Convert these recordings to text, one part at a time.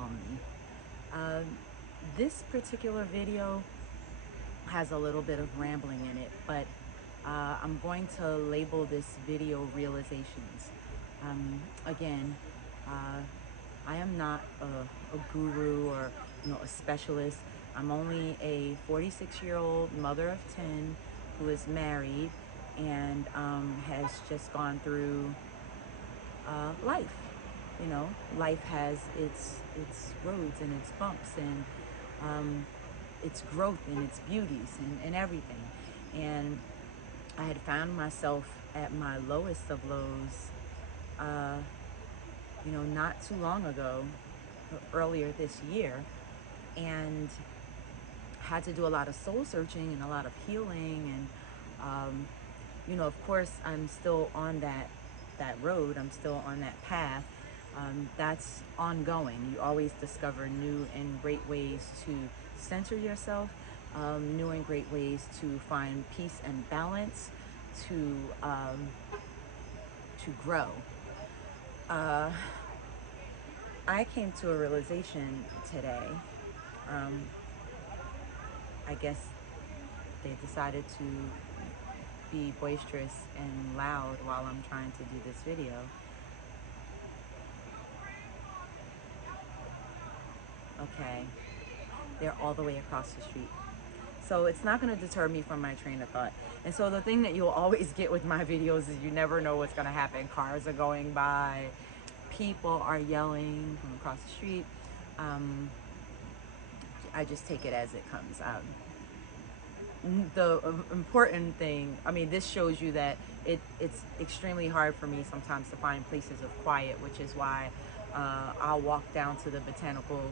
on me. This particular video has a little bit of rambling in it, but I'm going to label this video realizations. Again, I am not a guru or a specialist. I'm only a 46-year-old mother of 10 who is married and has just gone through life. Life has its roads and its bumps and its growth and its beauties and everything. And I had found myself at my lowest of lows, not too long ago, earlier this year, and had to do a lot of soul searching and a lot of healing. And, of course, I'm still on that road. I'm still on that path. That's ongoing. You always discover new and great ways to center yourself, new and great ways to find peace and balance, to grow. I came to a realization today. I guess they decided to be boisterous and loud while I'm trying to do this video. Okay, they're all the way across the street. So it's not going to deter me from my train of thought. And so the thing that you'll always get with my videos is you never know what's going to happen. Cars are going by, people are yelling from across the street. I just take it as it comes. The important thing, this shows you that it's extremely hard for me sometimes to find places of quiet, which is why I'll walk down to the botanical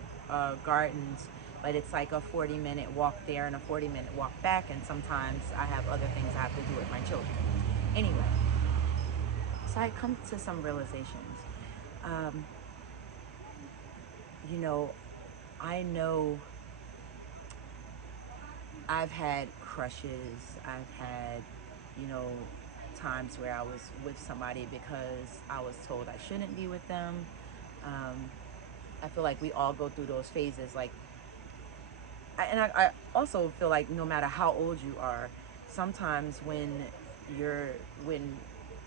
gardens, but it's like a 40-minute walk there and a 40-minute walk back, and sometimes I have other things I have to do with my children. Anyway, so I come to some realizations. I know I've had crushes. I've had, times where I was with somebody because I was told I shouldn't be with them. I feel like we all go through those phases. I also feel like no matter how old you are, sometimes when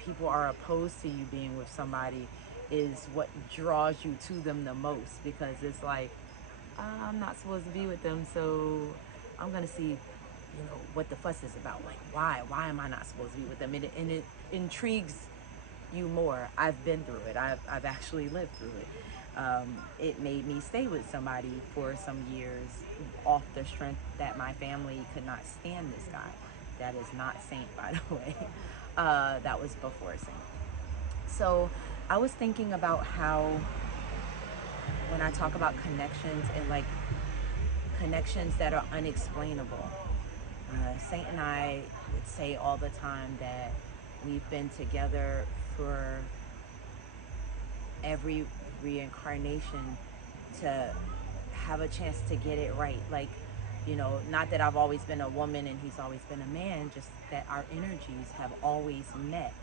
people are opposed to you being with somebody is what draws you to them the most, because it's like, I'm not supposed to be with them, so I'm gonna see, what the fuss is about. Like, why am I not supposed to be with them? And it intrigues you more. I've been through it. I've actually lived through it. It made me stay with somebody for some years off the strength that my family could not stand this guy. That is not Saint, by the way. That was before Saint. So I was thinking about how, when I talk about connections and like connections that are unexplainable, Saint and I would say all the time that we've been together for every reincarnation to have a chance to get it right. Like, not that I've always been a woman and he's always been a man, just that our energies have always met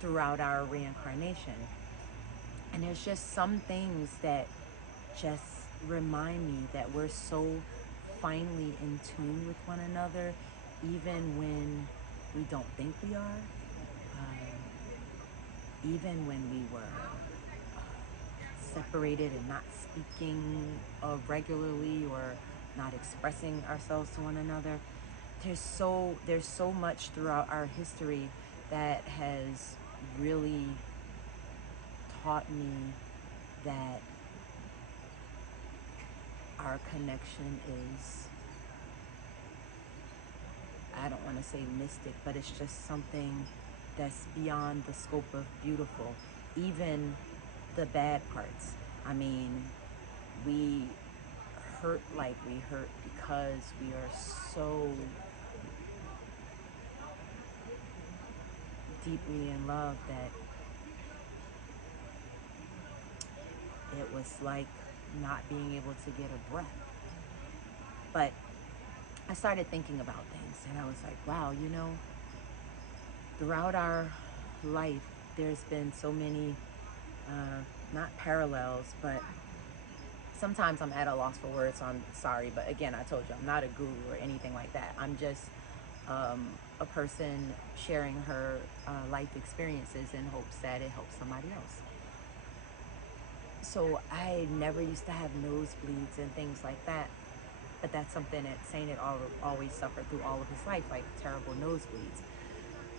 throughout our reincarnation. And there's just some things that just remind me that we're so finely in tune with one another, even when we don't think we are, even when we were separated and not speaking regularly or not expressing ourselves to one another. There's so much throughout our history that has really taught me that our connection is, I don't want to say mystic, but it's just something that's beyond the scope of beautiful. Even the bad parts. We hurt like we hurt because we are so deeply in love that it was like not being able to get a breath. But I started thinking about things and I was like, wow, throughout our life, there's been so many not parallels, but sometimes I'm at a loss for words, so I'm sorry. But again, I told you, I'm not a guru or anything like that. I'm just a person sharing her life experiences in hopes that it helps somebody else. So I never used to have nosebleeds and things like that. But that's something that Saint had always suffered through all of his life, like terrible nosebleeds.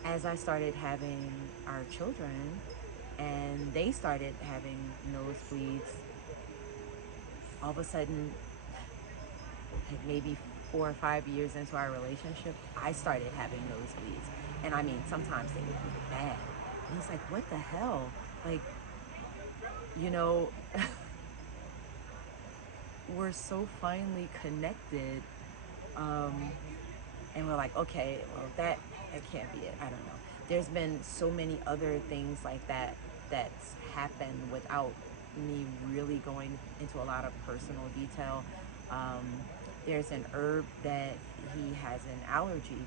As I started having our children and they started having nosebleeds, all of a sudden, like maybe 4 or 5 years into our relationship, I started having nosebleeds. And I mean, sometimes they would be bad. And it's like, what the hell? Like, you know, we're so finely connected. And we're like, okay, well, that can't be it. I don't know. There's been so many other things like that that's happened without me really going into a lot of personal detail. There's an herb that he has an allergy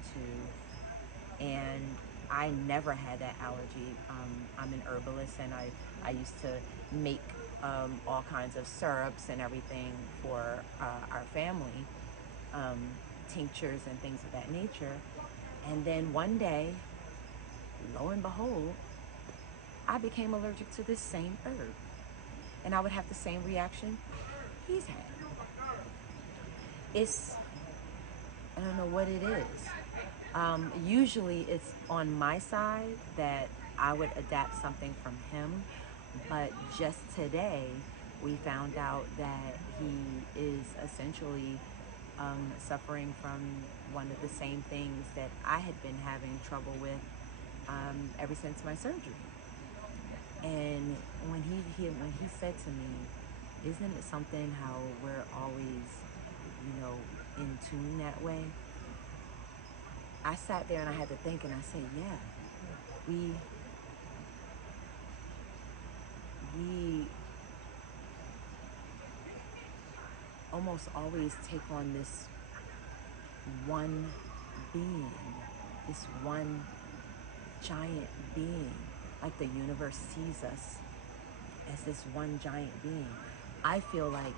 to, and I never had that allergy. I'm an herbalist, and I used to make all kinds of syrups and everything for our family, tinctures and things of that nature. And then one day, lo and behold, I became allergic to this same herb. And I would have the same reaction he's had. I don't know what it is. Usually it's on my side that I would adapt something from him. But just today, we found out that he is essentially suffering from one of the same things that I had been having trouble with ever since my surgery. And when he said to me, "Isn't it something how we're always, in tune that way?" I sat there and I had to think, and I said, "Yeah, we almost always take on this one being, this one giant being, like the universe sees us as this one giant being." I feel like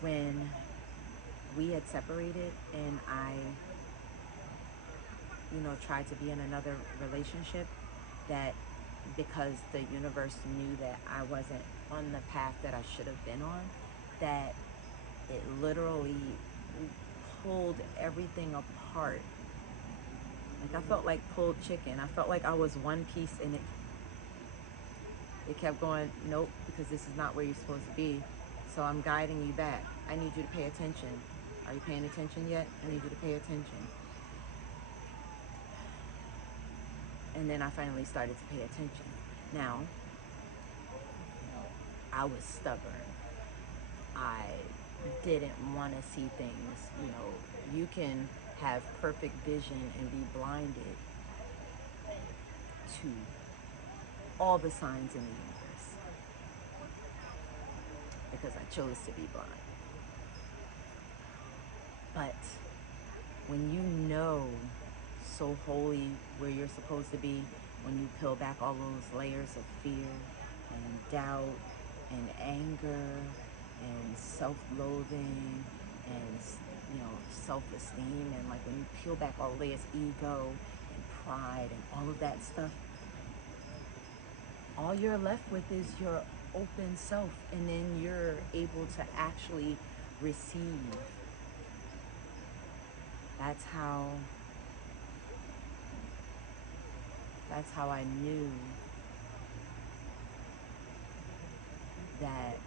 when we had separated and I, tried to be in another relationship, that because the universe knew that I wasn't on the path that I should have been on, that it literally pulled everything apart. Like I felt like pulled chicken. I felt like I was one piece and it kept going, "Nope, because this is not where you're supposed to be. So I'm guiding you back. I need you to pay attention. Are you paying attention yet? I need you to pay attention." And then I finally started to pay attention. Now, I was stubborn. I didn't want to see things. You can have perfect vision and be blinded to all the signs in the universe because I chose to be blind. But when you know so wholly where you're supposed to be, when you peel back all those layers of fear and doubt and anger and self-loathing and self-esteem, and like when you peel back all the layers, ego and pride and all of that stuff, all you're left with is your open self, and then you're able to actually receive. That's how I knew that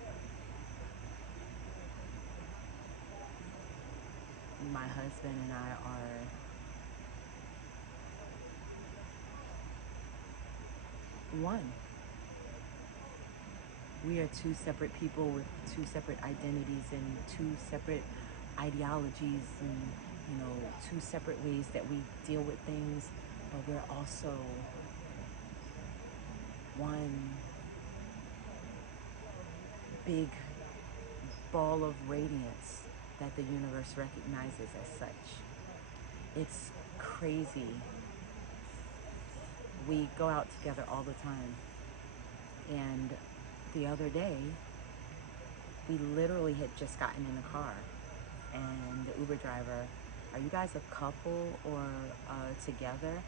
my husband and I are one. We are two separate people with two separate identities and two separate ideologies and, two separate ways that we deal with things, but we're also one big ball of radiance that the universe recognizes as such. It's crazy. We go out together all the time. And the other day, we literally had just gotten in the car, and the Uber driver, "Are you guys a couple or together?"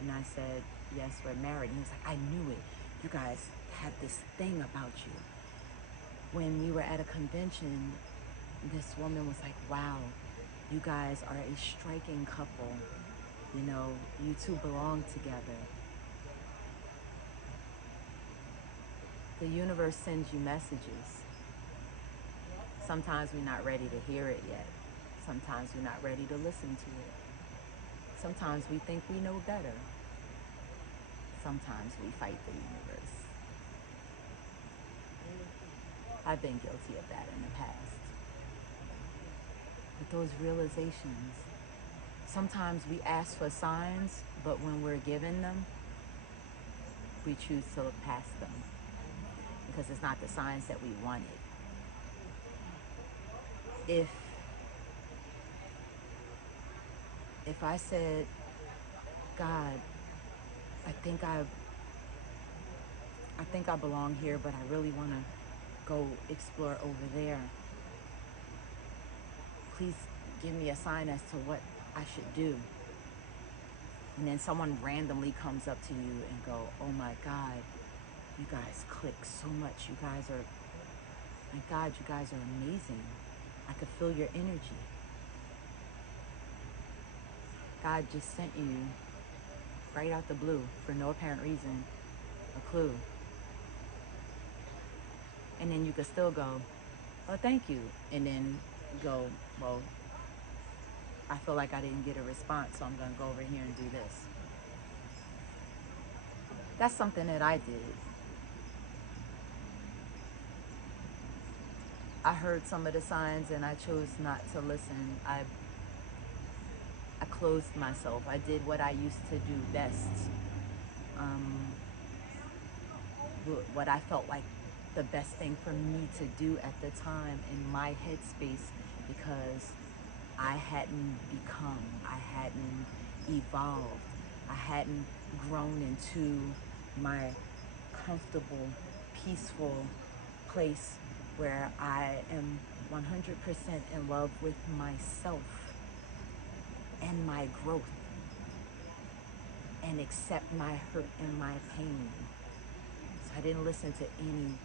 And I said, "Yes, we're married." And he was like, "I knew it. You guys had this thing about you." When we were at a convention, this woman was like, "Wow, you guys are a striking couple. You know, you two belong together." The universe sends you messages. Sometimes we're not ready to hear it yet. Sometimes we're not ready to listen to it. Sometimes we think we know better. Sometimes we fight the universe. I've been guilty of that in the past. But those realizations, sometimes we ask for signs, but when we're given them, we choose to look past them because it's not the signs that we wanted. If I said, "God, I think I belong here, but I really want to go explore over there. Please give me a sign as to what I should do." And then someone randomly comes up to you and go, "Oh my God, you guys click so much. You guys are, my God, you guys are amazing. I could feel your energy." God just sent you right out the blue for no apparent reason, a clue. And then you could still go, "Oh, thank you." And then go, "Well, I feel like I didn't get a response, so I'm going to go over here and do this." That's something that I did. I heard some of the signs and I chose not to listen. I closed myself. I did what I used to do best. What I felt like the best thing for me to do at the time in my headspace, because I hadn't become, I hadn't evolved, I hadn't grown into my comfortable, peaceful place where I am 100% in love with myself and my growth, and accept my hurt and my pain. So I didn't listen to any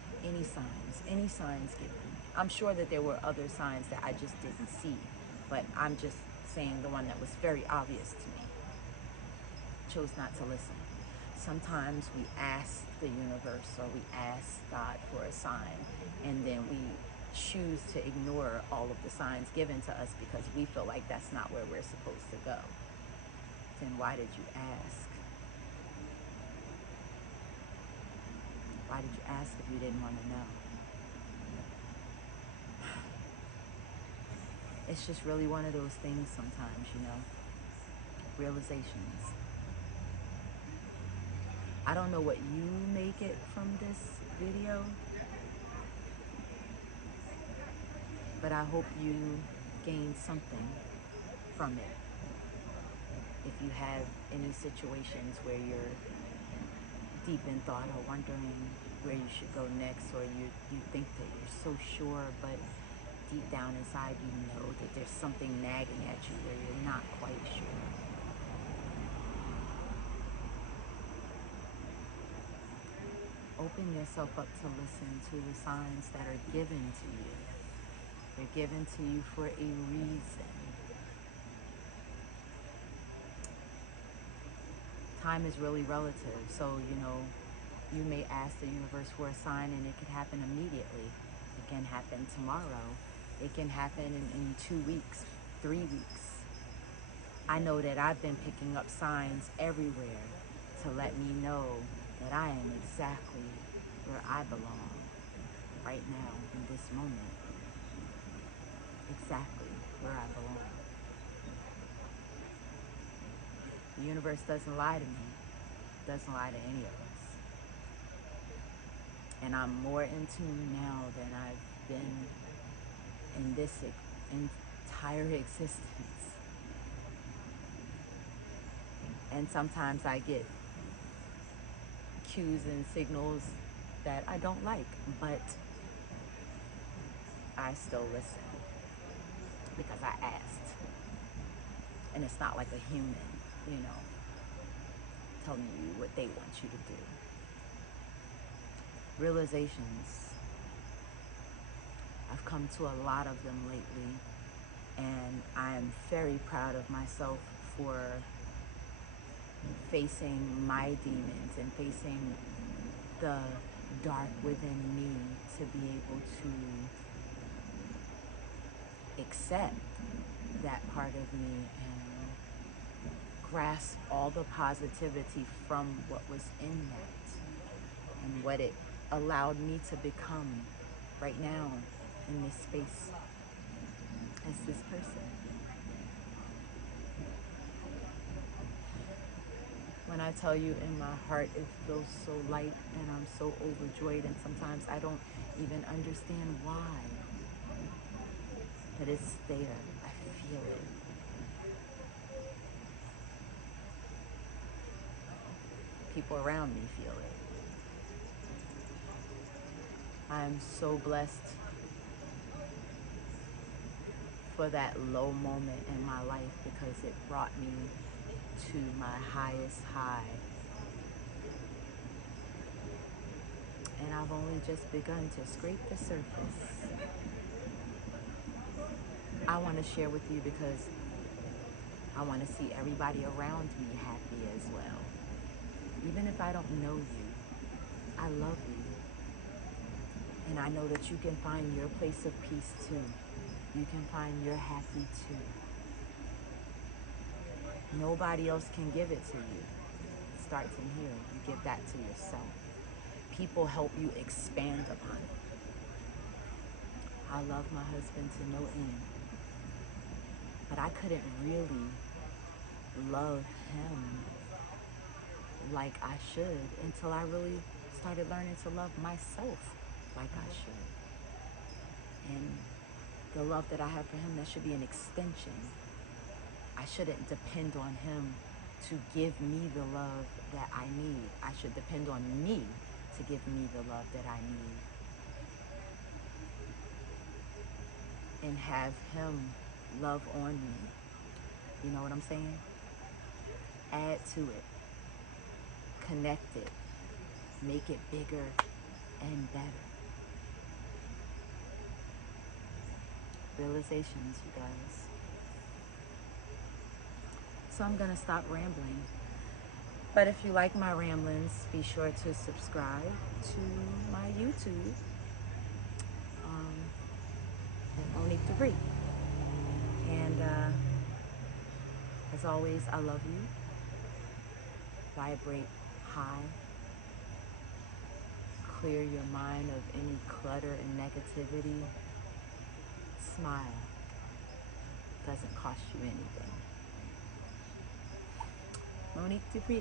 signs given. I'm sure that there were other signs that I just didn't see, but I'm just saying the one that was very obvious to me. Chose not to listen. Sometimes we ask the universe or we ask God for a sign, and then we choose to ignore all of the signs given to us because we feel like that's not where we're supposed to go. Then why did you ask? Why did you ask if you didn't want to know? It's just really one of those things sometimes, you know, realizations. I don't know what you may get from this video, but I hope you gain something from it. If you have any situations where you're deep in thought or wondering where you should go next, or you think that you're so sure, but deep down inside you know that there's something nagging at you where you're not quite sure. Open yourself up to listen to the signs that are given to you. They're given to you for a reason. Time is really relative, so you know, you may ask the universe for a sign and it could happen immediately. It can happen tomorrow. It can happen in 2 weeks, 3 weeks. I know that I've been picking up signs everywhere to let me know that I am exactly where I belong right now in this moment. Exactly where I belong. The universe doesn't lie to me. It doesn't lie to any of us. And I'm more in tune now than I've been in this entire existence. And sometimes I get cues and signals that I don't like, but I still listen because I asked. And it's not like a human, you know, telling you what they want you to do. Realizations. I've come to a lot of them lately, and I am very proud of myself for facing my demons and facing the dark within me to be able to accept that part of me and grasp all the positivity from what was in that and what it allowed me to become right now in this space as this person. When I tell you in my heart, it feels so light and I'm so overjoyed, and sometimes I don't even understand why, but it's there. I feel it. People around me feel it. I am so blessed for that low moment in my life because it brought me to my highest high. And I've only just begun to scrape the surface. I want to share with you because I want to see everybody around me happy as well. Even if I don't know you, I love you. And I know that you can find your place of peace too. You can find your happy too. Nobody else can give it to you. It starts in here. You give that to yourself. People help you expand upon it. I love my husband to no end. But I couldn't really love him like I should until I really started learning to love myself like I should. And the love that I have for him, that should be an extension. I shouldn't depend on him to give me the love that I need. I should depend on me to give me the love that I need. And have him love on me. You know what I'm saying? Add to it. Connect it. Make it bigger and better. Realizations, you guys. So I'm going to stop rambling. But if you like my ramblings, be sure to subscribe to my YouTube. Monique Dupree. And as always, I love you. Vibrate high. Clear your mind of any clutter and negativity. Smile. Doesn't cost you anything. Monique Dupree.